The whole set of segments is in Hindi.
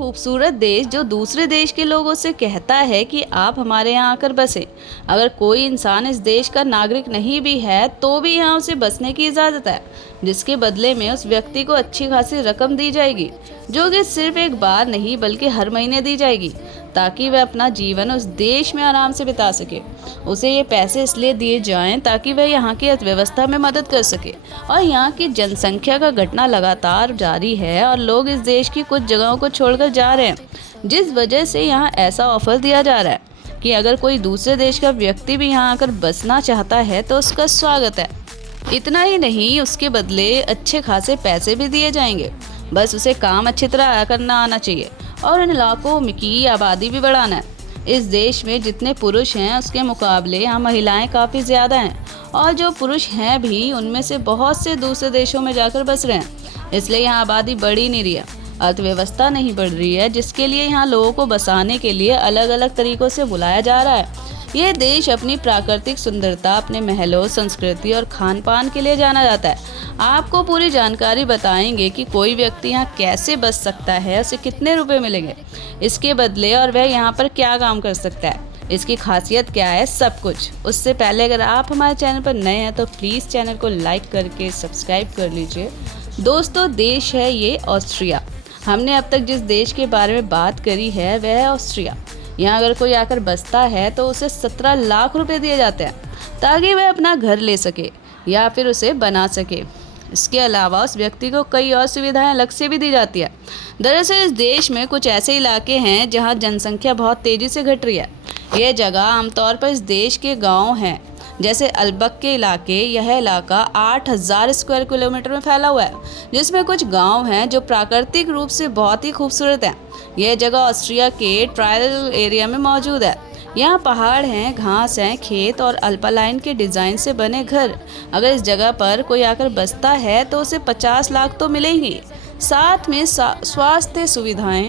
खूबसूरत देश जो दूसरे देश के लोगों से कहता है कि आप हमारे यहाँ आकर बसें। अगर कोई इंसान इस देश का नागरिक नहीं भी है तो भी यहाँ उसे बसने की इजाज़त है, जिसके बदले में उस व्यक्ति को अच्छी खासी रकम दी जाएगी, जो कि सिर्फ एक बार नहीं बल्कि हर महीने दी जाएगी, ताकि वह अपना जीवन उस देश में आराम से बिता सके। उसे ये पैसे इसलिए दिए जाएं ताकि वह यहाँ की अर्थव्यवस्था में मदद कर सके। और यहाँ की जनसंख्या का घटना लगातार जारी है और लोग इस देश की कुछ जगहों को छोड़कर जा रहे हैं, जिस वजह से यहाँ ऐसा ऑफर दिया जा रहा है कि अगर कोई दूसरे देश का व्यक्ति भी यहाँ आकर बसना चाहता है तो उसका स्वागत है। इतना ही नहीं, उसके बदले अच्छे खासे पैसे भी दिए जाएंगे। बस उसे काम अच्छी तरह करना आना चाहिए और इन इलाकों की आबादी भी बढ़ाना है। इस देश में जितने पुरुष हैं उसके मुकाबले यहाँ महिलाएं काफ़ी ज़्यादा हैं, और जो पुरुष हैं भी उनमें से बहुत से दूसरे देशों में जाकर बस रहे हैं। इसलिए यहाँ आबादी बढ़ ही नहीं रही है, अर्थव्यवस्था नहीं बढ़ रही है, जिसके लिए यहाँ लोगों को बसाने के लिए अलग अलग तरीक़ों से बुलाया जा रहा है। यह देश अपनी प्राकृतिक सुंदरता, अपने महलों, संस्कृति और खान पान के लिए जाना जाता है। आपको पूरी जानकारी बताएंगे कि कोई व्यक्ति यहाँ कैसे बस सकता है, उसे कितने रुपए मिलेंगे इसके बदले, और वह यहाँ पर क्या काम कर सकता है, इसकी खासियत क्या है, सब कुछ। उससे पहले अगर आप हमारे चैनल पर नए हैं तो प्लीज़ चैनल को लाइक करके सब्सक्राइब कर लीजिए। दोस्तों, देश है ये ऑस्ट्रिया। हमने अब तक जिस देश के बारे में बात करी है वह है ऑस्ट्रिया। यहाँ अगर कोई आकर बसता है तो उसे 17 लाख रुपए दिए जाते हैं ताकि वह अपना घर ले सके या फिर उसे बना सके। इसके अलावा उस व्यक्ति को कई और सुविधाएं अलग से भी दी जाती है। दरअसल इस देश में कुछ ऐसे इलाके हैं जहाँ जनसंख्या बहुत तेज़ी से घट रही है। यह जगह आमतौर पर इस देश के गाँव हैं, जैसे अल्बक के इलाके। यह इलाका 8000 स्क्वायर किलोमीटर में फैला हुआ है, जिसमें कुछ गांव हैं जो प्राकृतिक रूप से बहुत ही खूबसूरत हैं। यह जगह ऑस्ट्रिया के ट्रायल एरिया में मौजूद है। यहाँ पहाड़ हैं, घास हैं, खेत और अल्पालाइन के डिज़ाइन से बने घर। अगर इस जगह पर कोई आकर बसता है तो उसे 50 लाख तो मिलेंगी, साथ में स्वास्थ्य सुविधाएं,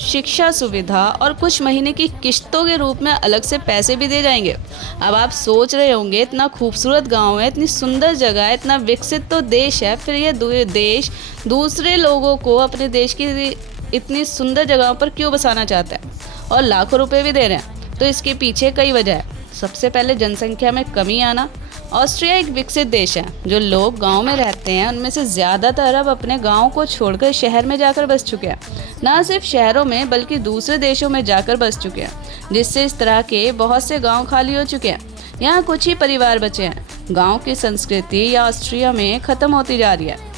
शिक्षा सुविधा और कुछ महीने की किश्तों के रूप में अलग से पैसे भी दिए जाएंगे। अब आप सोच रहे होंगे, इतना खूबसूरत गांव है, इतनी सुंदर जगह है, इतना विकसित तो देश है, फिर ये देश दूसरे लोगों को अपने देश की इतनी सुंदर जगहों पर क्यों बसाना चाहता है और लाखों रुपए भी दे रहे हैं? तो इसके पीछे कई वजह है। सबसे पहले जनसंख्या में कमी आना। ऑस्ट्रिया एक विकसित देश है। जो लोग गांव में रहते हैं उनमें से ज़्यादातर अब अपने गांव को छोड़कर शहर में जाकर बस चुके हैं। ना सिर्फ शहरों में बल्कि दूसरे देशों में जाकर बस चुके हैं, जिससे इस तरह के बहुत से गांव खाली हो चुके हैं। यहाँ कुछ ही परिवार बचे हैं। गांव की संस्कृति या ऑस्ट्रिया में ख़त्म होती जा रही है।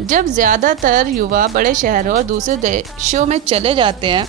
जब ज़्यादातर युवा बड़े शहरों और दूसरे देशों में चले जाते हैं,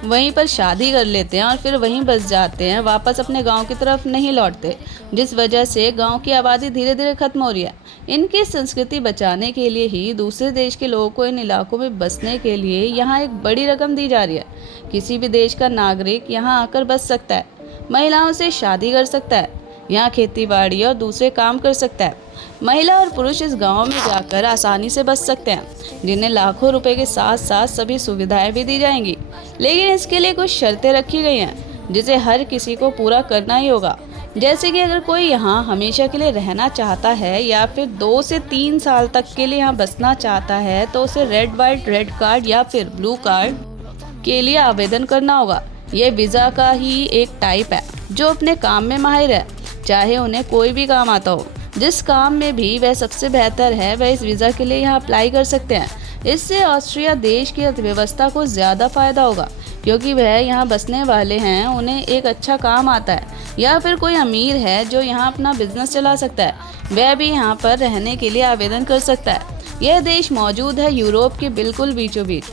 वहीं पर शादी कर लेते हैं और फिर वहीं बस जाते हैं, वापस अपने गांव की तरफ नहीं लौटते, जिस वजह से गांव की आबादी धीरे धीरे खत्म हो रही है। इनकी संस्कृति बचाने के लिए ही दूसरे देश के लोगों को इन इलाकों में बसने के लिए यहाँ एक बड़ी रकम दी जा रही है। किसी भी देश का नागरिक यहाँ आकर बस सकता है, महिलाओं से शादी कर सकता है, यहाँ खेती बाड़ी और दूसरे काम कर सकता है। महिला और पुरुष इस गांव में जाकर आसानी से बस सकते हैं, जिन्हें लाखों रुपए के साथ साथ सभी सुविधाएं भी दी जाएंगी। लेकिन इसके लिए कुछ शर्तें रखी गई हैं, जिसे हर किसी को पूरा करना ही होगा। जैसे कि अगर कोई यहाँ हमेशा के लिए रहना चाहता है या फिर 2 से 3 साल तक के लिए यहाँ बसना चाहता है तो उसे रेड कार्ड या फिर ब्लू कार्ड के लिए आवेदन करना होगा। ये वीज़ा का ही एक टाइप है। जो अपने काम में माहिर है, चाहे उन्हें कोई भी काम आता हो, जिस काम में भी वह सबसे बेहतर है, वह इस वीज़ा के लिए यहाँ अप्लाई कर सकते हैं। इससे ऑस्ट्रिया देश की अर्थव्यवस्था को ज़्यादा फ़ायदा होगा, क्योंकि वह यहाँ बसने वाले हैं, उन्हें एक अच्छा काम आता है, या फिर कोई अमीर है जो यहाँ अपना बिजनेस चला सकता है, वह भी यहाँ पर रहने के लिए आवेदन कर सकता है। यह देश मौजूद है यूरोप के बिल्कुल बीचों बीच।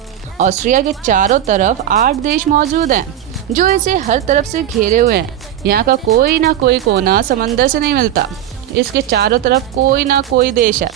ऑस्ट्रिया के चारों तरफ 8 देश मौजूद हैं जो इसे हर तरफ से घेरे हुए हैं। यहाँ का कोई ना कोई कोना समंदर से नहीं मिलता। इसके चारों तरफ कोई ना कोई देश है,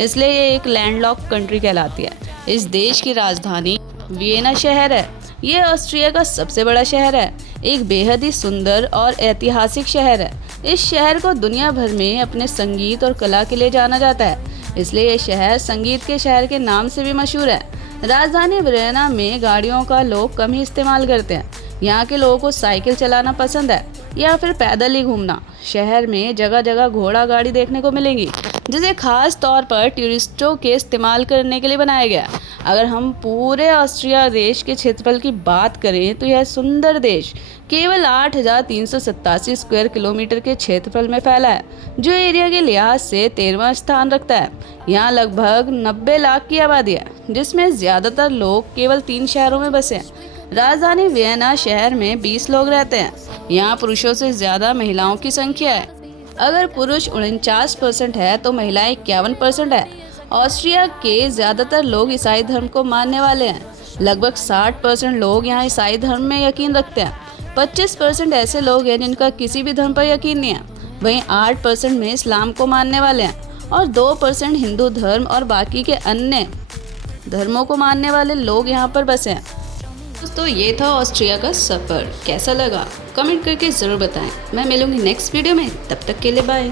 इसलिए ये एक लैंडलॉक कंट्री कहलाती है। इस देश की राजधानी वियना शहर है। ये ऑस्ट्रिया का सबसे बड़ा शहर है, एक बेहद ही सुंदर और ऐतिहासिक शहर है। इस शहर को दुनिया भर में अपने संगीत और कला के लिए जाना जाता है, इसलिए ये शहर संगीत के शहर के नाम से भी मशहूर है। राजधानी वियना में गाड़ियों का लोग कम ही इस्तेमाल करते हैं। यहाँ के लोगों को साइकिल चलाना पसंद है या फिर पैदल ही घूमना। शहर में जगह जगह घोड़ा गाड़ी देखने को मिलेंगी, जिसे खास तौर पर टूरिस्टों के इस्तेमाल करने के लिए बनाया गया है। अगर हम पूरे ऑस्ट्रिया देश के क्षेत्रफल की बात करें तो यह सुंदर देश केवल 8,387 स्क्वायर किलोमीटर के क्षेत्रफल में फैला है, जो एरिया के लिहाज से 13वां स्थान रखता है। यहाँ लगभग 90 लाख की आबादी है, जिसमें ज़्यादातर लोग केवल 3 शहरों में बसे हैं। राजधानी वियना शहर में 20 लोग रहते हैं। यहाँ पुरुषों से ज़्यादा महिलाओं की संख्या है। अगर पुरुष 49% है तो महिलाएं 51% है। ऑस्ट्रिया के ज़्यादातर लोग ईसाई धर्म को मानने वाले हैं। लगभग 60% लोग यहाँ ईसाई धर्म में यकीन रखते हैं। 25% ऐसे लोग हैं जिनका किसी भी धर्म पर यकीन नहीं है। वहीं 8% में इस्लाम को मानने वाले हैं और 2% हिंदू धर्म और बाकी के अन्य धर्मों को मानने वाले लोग यहाँ पर बसे हैं। दोस्तों, ये था ऑस्ट्रिया का सफ़र। कैसा लगा कमेंट करके ज़रूर बताएं। मैं मिलूंगी नेक्स्ट वीडियो में, तब तक के लिए बाय।